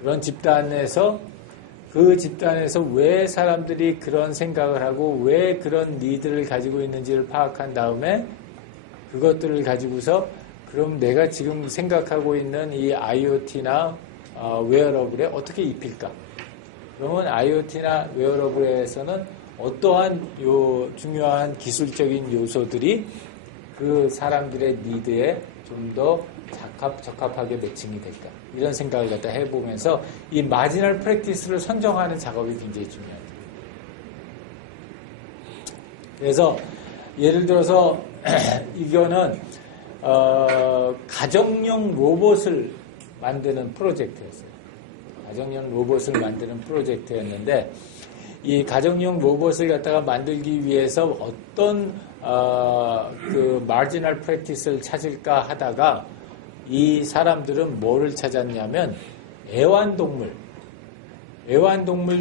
그런 집단에서 그 집단에서 왜 사람들이 그런 생각을 하고 왜 그런 니드를 가지고 있는지를 파악한 다음에 그것들을 가지고서 그럼 내가 지금 생각하고 있는 이 IoT나 웨어러블에 어떻게 입힐까? 그러면 IoT나 웨어러블에서는 어떠한 중요한 기술적인 요소들이 그 사람들의 니드에 좀 더 적합하게 매칭이 될까? 이런 생각을 갖다 해보면서 이 마지널 프랙티스를 선정하는 작업이 굉장히 중요합니다. 그래서 예를 들어서 이거는 가정용 로봇을 만드는 프로젝트였어요. 가정용 로봇을 만드는 프로젝트였는데 이 가정용 로봇을 갖다가 만들기 위해서 어떤 그 마지널 프랙티스를 찾을까 하다가 이 사람들은 뭐를 찾았냐면 애완동물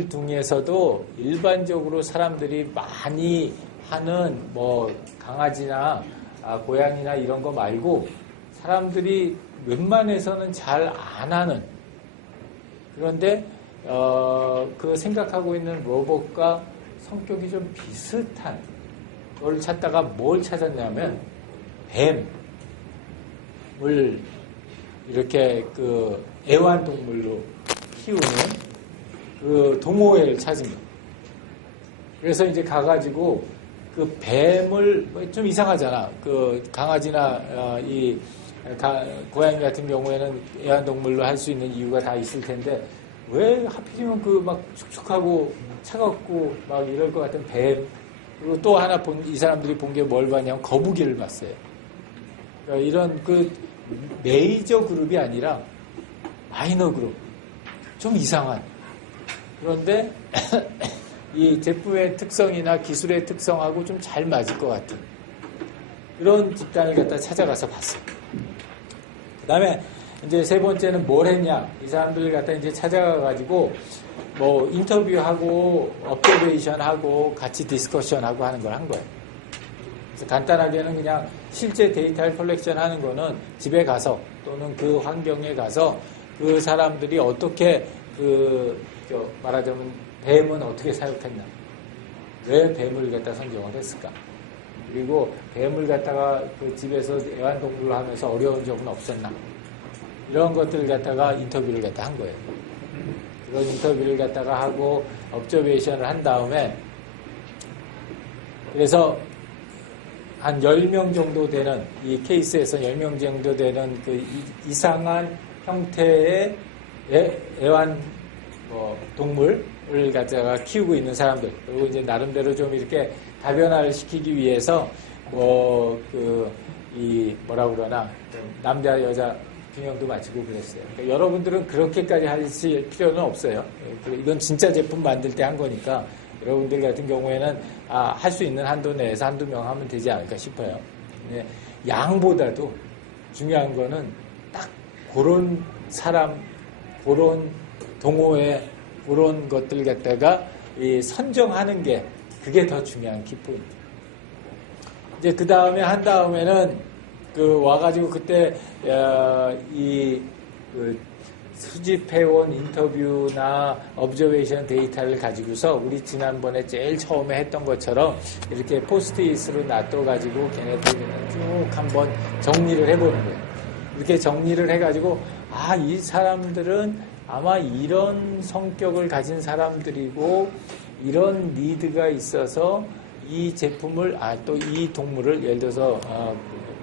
중에서도 일반적으로 사람들이 많이 하는 강아지나 고양이나 이런 거 말고 사람들이 웬만해서는 잘 안 하는 그런데 그 생각하고 있는 로봇과 성격이 좀 비슷한 걸 찾다가 뭘 찾았냐면 뱀을 이렇게 그 애완동물로 키우는 그 동호회를 찾은 거예요. 그래서 이제 가가지고 그 뱀을 좀 이상하잖아. 그 강아지나 고양이 같은 경우에는 애완동물로 할 수 있는 이유가 다 있을 텐데 왜 하필이면 그 막 축축하고 차갑고 막 이럴 것 같은 뱀 그리고 또 하나 이 사람들이 본 게 뭘 봤냐면 거북이를 봤어요. 그러니까 이런 그 메이저 그룹이 아니라 마이너 그룹 좀 이상한 그런데 이 제품의 특성이나 기술의 특성하고 좀 잘 맞을 것 같은 그런 집단을 갖다 찾아가서 봤어요. 그 다음에 이제 세 번째는 뭘 했냐. 이 사람들을 갖다 이제 찾아가가지고 인터뷰하고 업저베이션하고 같이 디스커션하고 하는 걸 한 거예요. 그래서 간단하게는 그냥 실제 데이터를 컬렉션 하는 거는 집에 가서 또는 그 환경에 가서 그 사람들이 어떻게 말하자면 뱀은 어떻게 사육했나. 왜 뱀을 갖다 선정을 했을까. 그리고 뱀을 갖다가 그 집에서 애완동물로 하면서 어려운 적은 없었나. 이런 것들을 갖다가 인터뷰를 갖다 한 거예요. 그런 인터뷰를 갖다가 하고 업저베이션을 한 다음에 그래서 한 10명 정도 되는 이 케이스에서 10명 정도 되는 그 이상한 형태의 애완 동물을 갖다가 키우고 있는 사람들 그리고 이제 나름대로 좀 이렇게 다변화를 시키기 위해서 남자 여자 균형도 맞추고 그랬어요. 그러니까 여러분들은 그렇게까지 하실 필요는 없어요. 이건 진짜 제품 만들 때 한 거니까 여러분들 같은 경우에는 할 수 있는 한도 내에서 한두 명 하면 되지 않을까 싶어요. 양보다도 중요한 거는 딱 그런 사람, 그런 동호회, 그런 것들 갖다가 선정하는 게 그게 더 중요한 키포인트. 이제 그 다음에 한 다음에는 와가지고 그때 수집해온 인터뷰나 업저베이션 데이터를 가지고서 우리 지난번에 제일 처음에 했던 것처럼 이렇게 포스트잇으로 놔둬가지고 걔네들이랑 쭉 한번 정리를 해보는 거예요. 이렇게 정리를 해가지고 이 사람들은 아마 이런 성격을 가진 사람들이고 이런 니드가 있어서 이 제품을 또 이 동물을 예를 들어서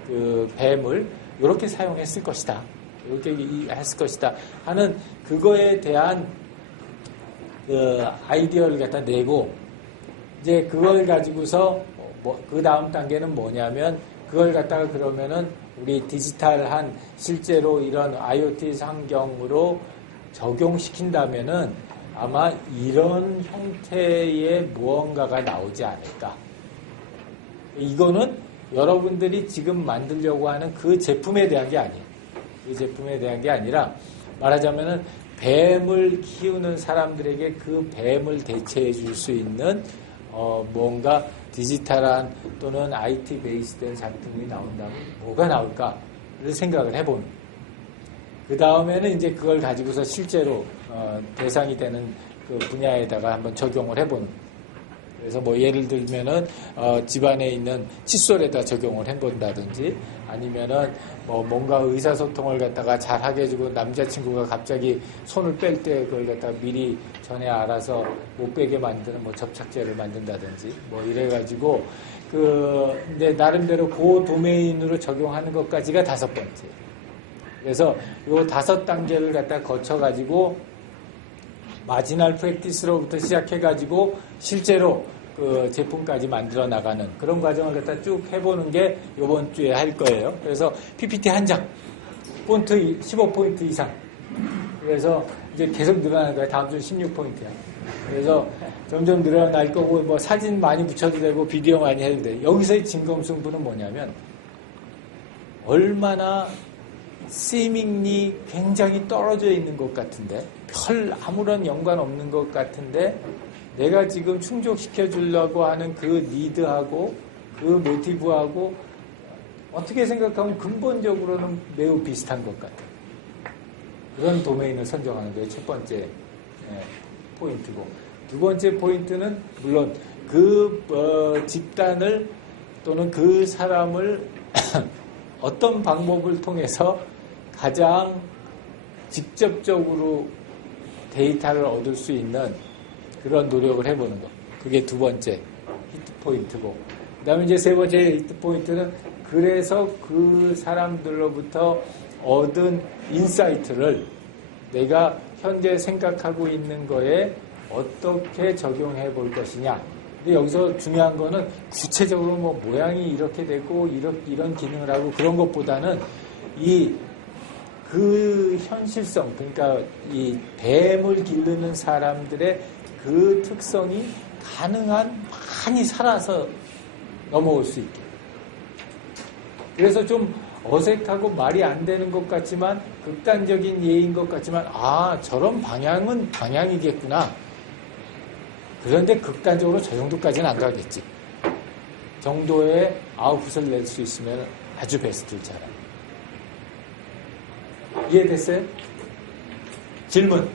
그 뱀을 이렇게 사용했을 것이다. 이렇게 했을 것이다. 하는 그거에 대한 그 아이디어를 갖다 내고 이제 그걸 가지고서 그 다음 단계는 뭐냐면 그걸 갖다가 그러면은 우리 디지털한 실제로 이런 IoT 환경으로 적용시킨다면은 아마 이런 형태의 무언가가 나오지 않을까. 이거는 여러분들이 지금 만들려고 하는 그 제품에 대한 게 아니에요. 그 제품에 대한 게 아니라 말하자면은 뱀을 키우는 사람들에게 그 뱀을 대체해 줄 수 있는 뭔가 디지털한 또는 IT 베이스된 작품이 나온다면 뭐가 나올까를 생각을 해보는. 그 다음에는 이제 그걸 가지고서 실제로 대상이 되는 그 분야에다가 한번 적용을 해보는. 그래서 뭐 예를 들면은 집안에 있는 칫솔에다 적용을 해본다든지 아니면은 뭐 뭔가 의사소통을 갖다가 잘 하게 해주고 남자친구가 갑자기 손을 뺄 때 그걸 갖다가 미리 전에 알아서 못 빼게 만드는 뭐 접착제를 만든다든지 뭐 이래가지고 근데 나름대로 그 도메인으로 적용하는 것까지가 5번째. 그래서 요 5단계를 갖다 거쳐가지고 마지널 프랙티스로부터 시작해가지고 실제로 그 제품까지 만들어 나가는 그런 과정을 갖다 쭉 해보는 게 이번 주에 할 거예요. 그래서 PPT 한 장, 폰트 15포인트 이상. 그래서 이제 계속 늘어나는 거예요. 다음 주는 16포인트야. 그래서 점점 늘어날 거고 뭐 사진 많이 붙여도 되고 비디오 많이 해도 돼. 여기서의 진검승부는 뭐냐면 얼마나 seemingly 굉장히 떨어져 있는 것 같은데 별 아무런 연관 없는 것 같은데 내가 지금 충족시켜 주려고 하는 그 니드하고 그 모티브하고 어떻게 생각하면 근본적으로는 매우 비슷한 것 같아요. 그런 도메인을 선정하는 게 첫 번째 포인트고 두 번째 포인트는 물론 그 집단을 또는 그 사람을 어떤 방법을 통해서 가장 직접적으로 데이터를 얻을 수 있는 그런 노력을 해보는 것. 그게 두 번째 히트 포인트고. 그 다음에 이제 세 번째 히트 포인트는 그래서 그 사람들로부터 얻은 인사이트를 내가 현재 생각하고 있는 거에 어떻게 적용해 볼 것이냐. 근데 여기서 중요한 거는 구체적으로 뭐 모양이 이렇게 되고 이런 기능을 하고 그런 것보다는 그 현실성, 그러니까 이 뱀을 기르는 사람들의 그 특성이 가능한 많이 살아서 넘어올 수 있게. 그래서 좀 어색하고 말이 안 되는 것 같지만 극단적인 예인 것 같지만 저런 방향은 방향이겠구나. 그런데 극단적으로 저 정도까지는 안 가겠지. 정도의 아웃풋을 낼 수 있으면 아주 베스트일 줄 알아요. 이해됐어요? 질문.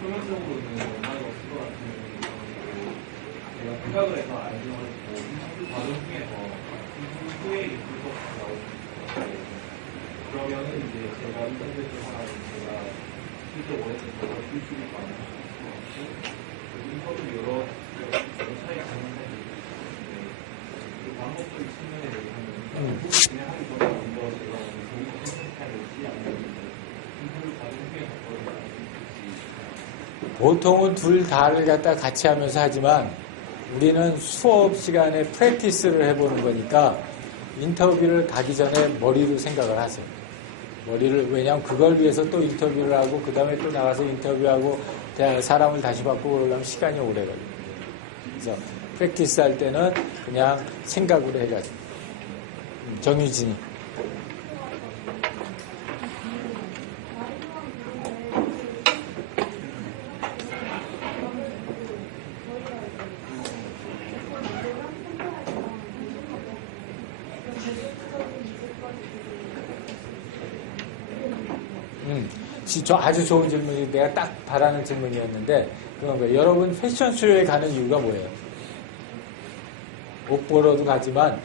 표면적으로는 원하는 것것 같은 제가 생각을 해서 알고 그 과정 중에서 후에 있을 것 같아요. 그러면은 이제 제가 인터넷을 하나 제가 실제 원했던 거를 실수를 많이 하고 인터뷰 여러 차이가 있는데 그 방법적인 측면에 대해서는 진행하기 전에 먼저 제가 좋은 거 선택해야 될지 아니면 인터뷰 과정 중에 보통은 둘 다를 갖다 같이 하면서 하지만 우리는 수업 시간에 프랙티스를 해보는 거니까 인터뷰를 가기 전에 머리로 생각을 하세요. 왜냐하면 그걸 위해서 또 인터뷰를 하고 그 다음에 또 나가서 인터뷰하고 사람을 다시 바꾸고 그러려면 시간이 오래 걸려요. 그래서 프랙티스 할 때는 그냥 생각으로 해가지고. 정유진이. 저 아주 좋은 질문이 내가 딱 바라는 질문이었는데 그런 거예요. 여러분 패션쇼에 가는 이유가 뭐예요? 옷 보러도 가지만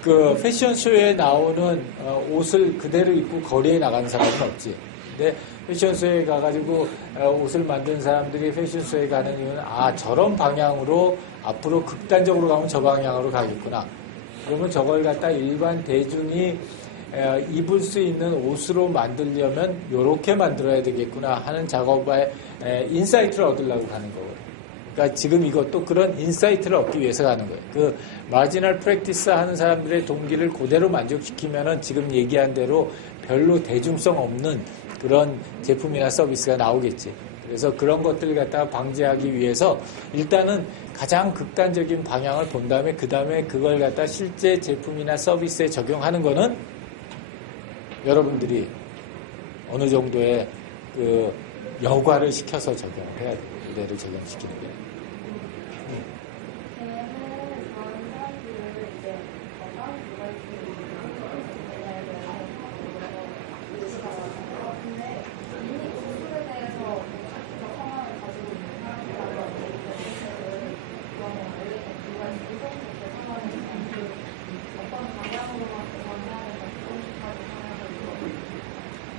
그 패션쇼에 나오는 옷을 그대로 입고 거리에 나가는 사람은 없지. 근데 패션쇼에 가가지고 옷을 만든 사람들이 패션쇼에 가는 이유는 저런 방향으로 앞으로 극단적으로 가면 저 방향으로 가겠구나. 그러면 저걸 갖다 일반 대중이 입을 수 있는 옷으로 만들려면 이렇게 만들어야 되겠구나 하는 작업에 인사이트를 얻으려고 하는 거거든요. 그러니까 지금 이것도 그런 인사이트를 얻기 위해서 가는 거예요. 그 마지널 프랙티스 하는 사람들의 동기를 그대로 만족시키면은 지금 얘기한 대로 별로 대중성 없는 그런 제품이나 서비스가 나오겠지. 그래서 그런 것들을 갖다가 방지하기 위해서 일단은 가장 극단적인 방향을 본 다음에 그 다음에 그걸 갖다 실제 제품이나 서비스에 적용하는 거는 여러분들이 어느 정도의 그 여과를 시켜서 적용을 해야 돼요. 그대로 적용시키는 게.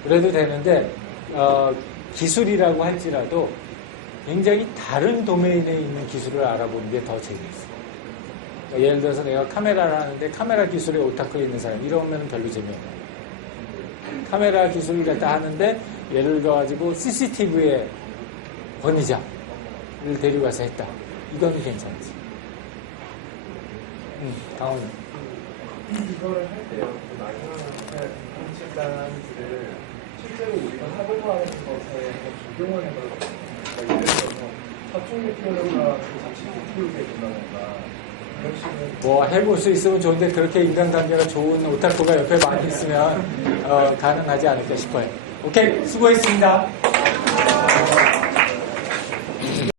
그래도 되는데 기술이라고 할지라도 굉장히 다른 도메인에 있는 기술을 알아보는 게 더 재미있어요. 그러니까 예를 들어서 내가 카메라를 하는데 카메라 기술에 오타쿠에 있는 사람 이러면 별로 재미없어요. 카메라 기술을 갖다 하는데 예를 들어가지고 CCTV의 권위자를 데리고 가서 했다. 이건 괜찮지. 강원이. 이거를 할 때요. 그 마지막에 실단지를 실제로 우리가 사고하는 것에 적용을 해보거든요. 그러니까 예를 들어서 사총 목표가 자칫 목표를 해준다던가 이런 식으로 뭐 해볼 수 있으면 좋은데 그렇게 인간관계가 좋은 오타쿠가 옆에 많이 있으면 가능하지 않을까 싶어요. 오케이, 수고했습니다.